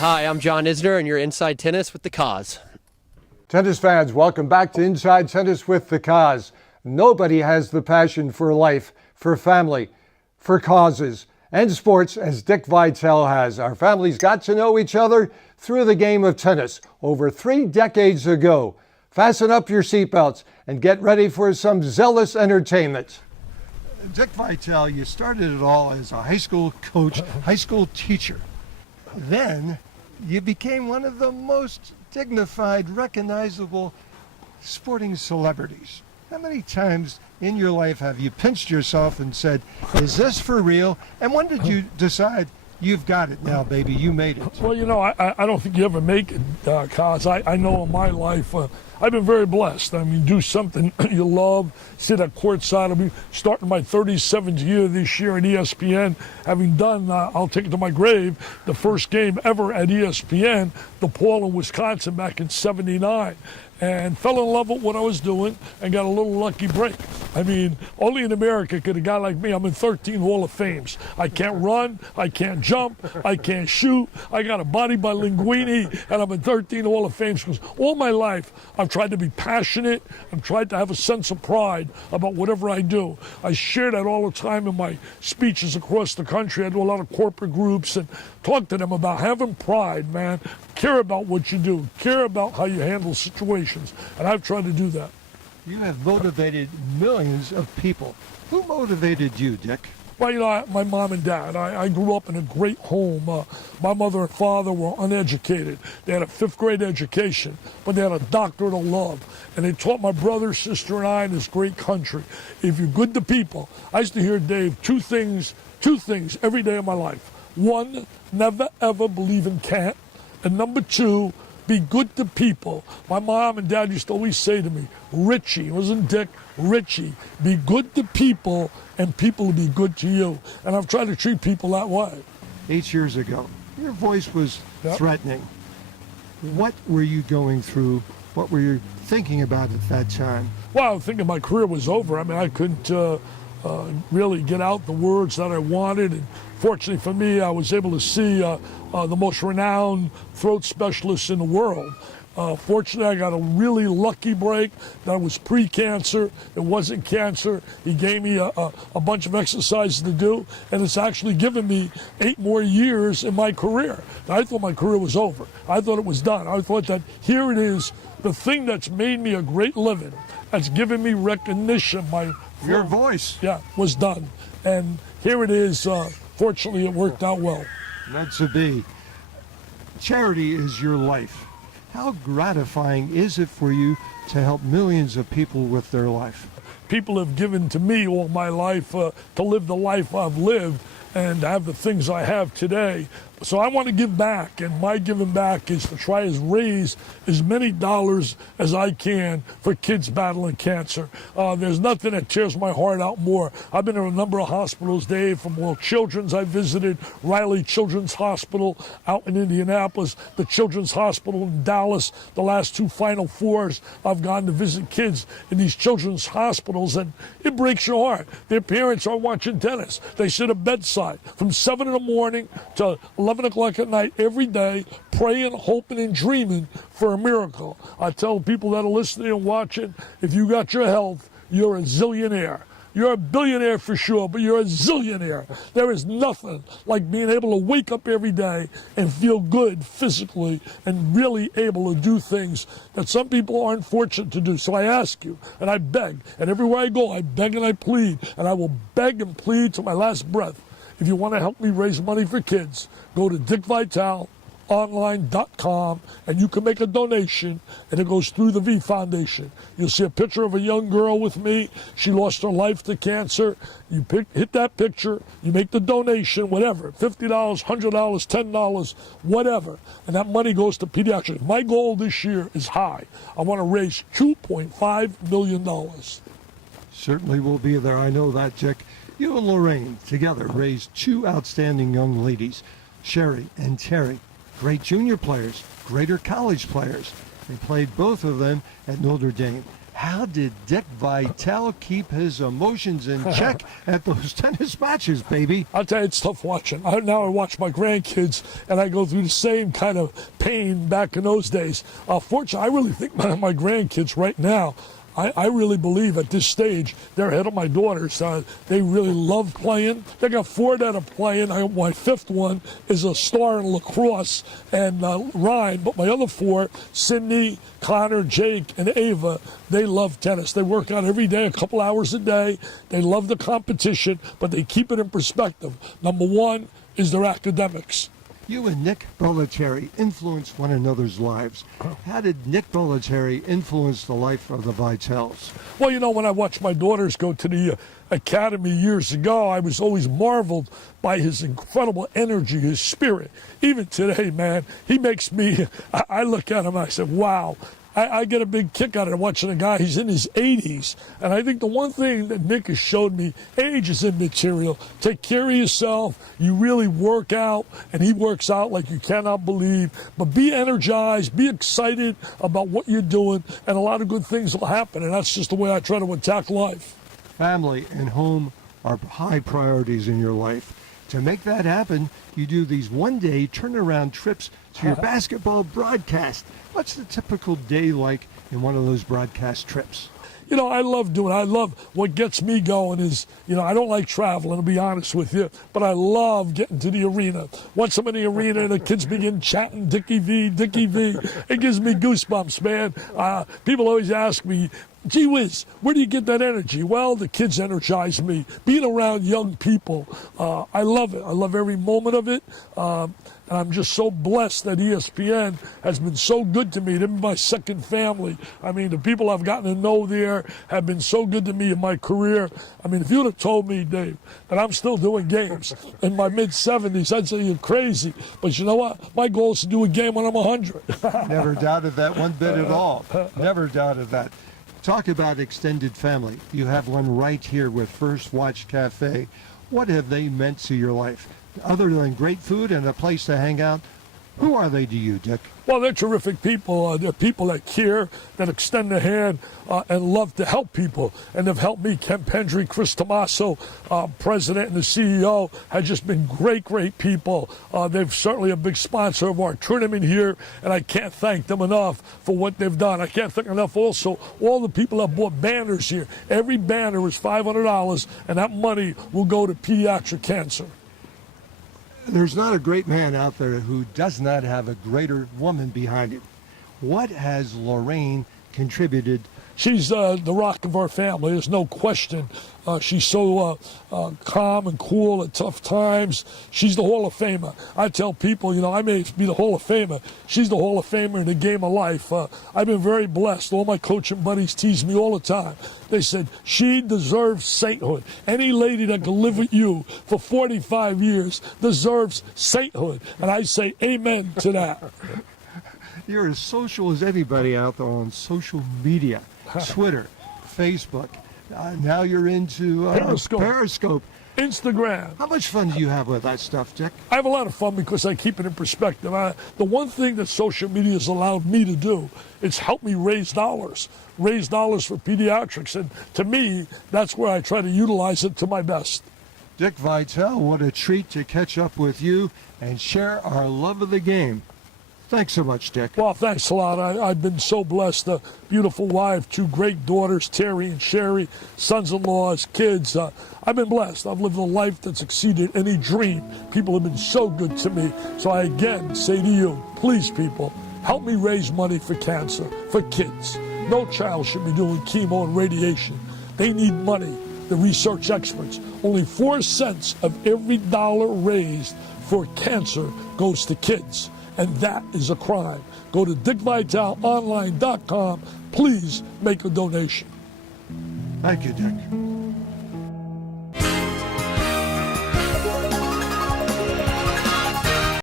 Hi, I'm John Isner, and you're Inside Tennis with the Cause. Tennis fans, welcome back to Inside Tennis with the Cause. Nobody has the passion for life, for family, for causes, and sports as Dick Vitale has. Our families got to know each other through the game of tennis over 3 decades ago. Fasten up your seatbelts and get ready for some zealous entertainment. Dick Vitale, you started it all as a high school coach, high school teacher. Then you became one of the most dignified, recognizable sporting celebrities. How many times in your life have you pinched yourself and said, is this for real? And when did you decide, you've got it now, baby, you made it? Well, you know, I don't think you ever make it, Cos. I know in my life, I've been very blessed. I mean, do something you love, sit at courtside. I'll be starting my 37th year this year at ESPN, having done, I'll take it to my grave, the first game ever at ESPN, DePaul in Wisconsin back in '79. And fell in love with what I was doing and got a little lucky break. I mean, only in America could a guy like me, I'm in 13 Hall of Fames. I can't run, I can't jump, I can't shoot, I got a body by Linguini, and I'm in 13 Hall of Fames because all my life I've tried to be passionate, I've tried to have a sense of pride about whatever I do. I share that all the time in my speeches across the country. I do a lot of corporate groups and talk to them about having pride, man. Care about what you do, care about how you handle situations, and I've tried to do that. You have motivated millions of people. Who motivated you, Dick? Well, you know, my mom and dad. I grew up in a great home. My mother and father were uneducated. They had a 5th grade education, but they had a doctorate of love. And they taught my brother, sister, and I in this great country. If you're good to people, I used to hear Dave two things every day of my life. 1, never ever believe in can't. And number 2, be good to people. My mom and dad used to always say to me, Richie, it wasn't Dick, Richie, be good to people and people will be good to you. And I've tried to treat people that way. 8 years ago, your voice was threatening. What were you going through? What were you thinking about at that time? Well, I was thinking my career was over. I mean, I couldn't really get out the words that I wanted. And fortunately for me, I was able to see the most renowned throat specialist in the world. Fortunately, I got a really lucky break. That was pre-cancer. It wasn't cancer. He gave me a bunch of exercises to do, and it's actually given me 8 more years in my career. I thought my career was over. I thought it was done. I thought that here it is, the thing that's made me a great living, that's given me recognition. Your voice. Yeah, was done. And here it is. Fortunately, it worked out well. Meant to be. Charity is your life. How gratifying is it for you to help millions of people with their life? People have given to me all my life to live the life I've lived and have the things I have today. So I want to give back, and my giving back is to try to raise as many dollars as I can for kids battling cancer. There's nothing that tears my heart out more. I've been in a number of hospitals, Dave, from World Children's I visited, Riley Children's Hospital out in Indianapolis, the Children's Hospital in Dallas. The last 2 Final Fours, I've gone to visit kids in these children's hospitals, and it breaks your heart. Their parents are watching tennis. They sit at bedside from 7 in the morning to 11 o'clock at night every day, praying, hoping, and dreaming for a miracle. I tell people that are listening and watching, if you got your health, you're a zillionaire. You're a billionaire for sure, but you're a zillionaire. There is nothing like being able to wake up every day and feel good physically and really able to do things that some people aren't fortunate to do. So I ask you, and I beg, and everywhere I go, I beg and I plead, and I will beg and plead to my last breath. If you want to help me raise money for kids, go to DickVitaleOnline.com and you can make a donation, and it goes through the V Foundation. You'll see a picture of a young girl with me. She lost her life to cancer. You hit that picture, you make the donation, whatever, $50, $100, $10, whatever, and that money goes to pediatrics. My goal this year is high. I want to raise $2.5 million. Certainly will be there. I know that, Dick. You and Lorraine together raised 2 outstanding young ladies, Sherry and Terry, great junior players, greater college players. They played both of them at Notre Dame. How did Dick Vitale keep his emotions in check at those tennis matches, baby? I'll tell you, it's tough watching. Now I watch my grandkids, and I go through the same kind of pain back in those days. Fortunately, I really think my grandkids right now, I really believe at this stage they're ahead of my daughters. They really love playing. They got 4 that are playing. My 5th one is a star in lacrosse and Ryan, but my other 4, Sydney, Connor, Jake, and Ava, they love tennis. They work out every day, a couple hours a day. They love the competition, but they keep it in perspective. Number 1 is their academics. You and Nick Bollettieri influenced one another's lives. How did Nick Bollettieri influence the life of the Vitales? Well, when I watched my daughters go to the academy years ago, I was always marveled by his incredible energy, his spirit. Even today, man, he makes me, I look at him and I said, wow. I get a big kick out of watching a guy, he's in his 80s. And I think the one thing that Nick has showed me, age is immaterial. Take care of yourself. You really work out, and he works out like you cannot believe. But be energized, be excited about what you're doing, and a lot of good things will happen. And that's just the way I try to attack life. Family and home are high priorities in your life. To make that happen, you do these one-day turnaround trips to your basketball broadcast. What's the typical day like in one of those broadcast trips? I love what gets me going is, I don't like traveling, to be honest with you, but I love getting to the arena. Once I'm in the arena and the kids begin chatting, Dickie V, it gives me goosebumps, man. People always ask me, gee whiz, where do you get that energy? Well, the kids energize me. Being around young people, I love it. I love every moment of it. And I'm just so blessed that ESPN has been so good to me. They've been my second family. I mean, the people I've gotten to know there have been so good to me in my career. I mean, if you'd have told me, Dave, that I'm still doing games in my mid-70s, I'd say you're crazy. But you know what? My goal is to do a game when I'm 100. Never doubted that one bit at all. Never doubted that. Talk about extended family. You have one right here with First Watch Cafe. What have they meant to your life? Other than great food and a place to hang out, who are they to you, Dick? Well, they're terrific people. They're people that care, that extend a hand, and love to help people. And they've helped me. Ken Pendry, Chris Tomaso, president and the CEO, have just been great people. They've certainly a big sponsor of our tournament here, and I can't thank them enough for what they've done. I can't thank enough also all the people that bought banners here. Every banner is $500, and that money will go to pediatric cancer. There's not a great man out there who does not have a greater woman behind him. What has Lorraine contributed? She's the rock of our family. There's no question. She's so calm and cool at tough times. She's the Hall of Famer. I tell people, I may be the Hall of Famer. She's the Hall of Famer in the game of life. I've been very blessed. All my coaching buddies tease me all the time. They said, she deserves sainthood. Any lady that can live with you for 45 years deserves sainthood. And I say amen to that. You're as social as anybody out there on social media, Twitter, Facebook. Now you're into Periscope. Instagram. How much fun do you have with that stuff, Dick? I have a lot of fun because I keep it in perspective. The one thing that social media has allowed me to do is help me raise dollars for pediatrics. And to me, that's where I try to utilize it to my best. Dick Vitale, what a treat to catch up with you and share our love of the game. Thanks so much, Dick. Well, thanks a lot. I've been so blessed. A beautiful wife, 2 great daughters, Terry and Sherry, sons-in-laws, kids. I've been blessed. I've lived a life that's exceeded any dream. People have been so good to me. So I again say to you, please, people, help me raise money for cancer, for kids. No child should be doing chemo and radiation. They need money. The research experts, only 4 cents of every dollar raised for cancer goes to kids. And that is a crime. Go to dickvitaleonline.com. Please make a donation. Thank you, Dick.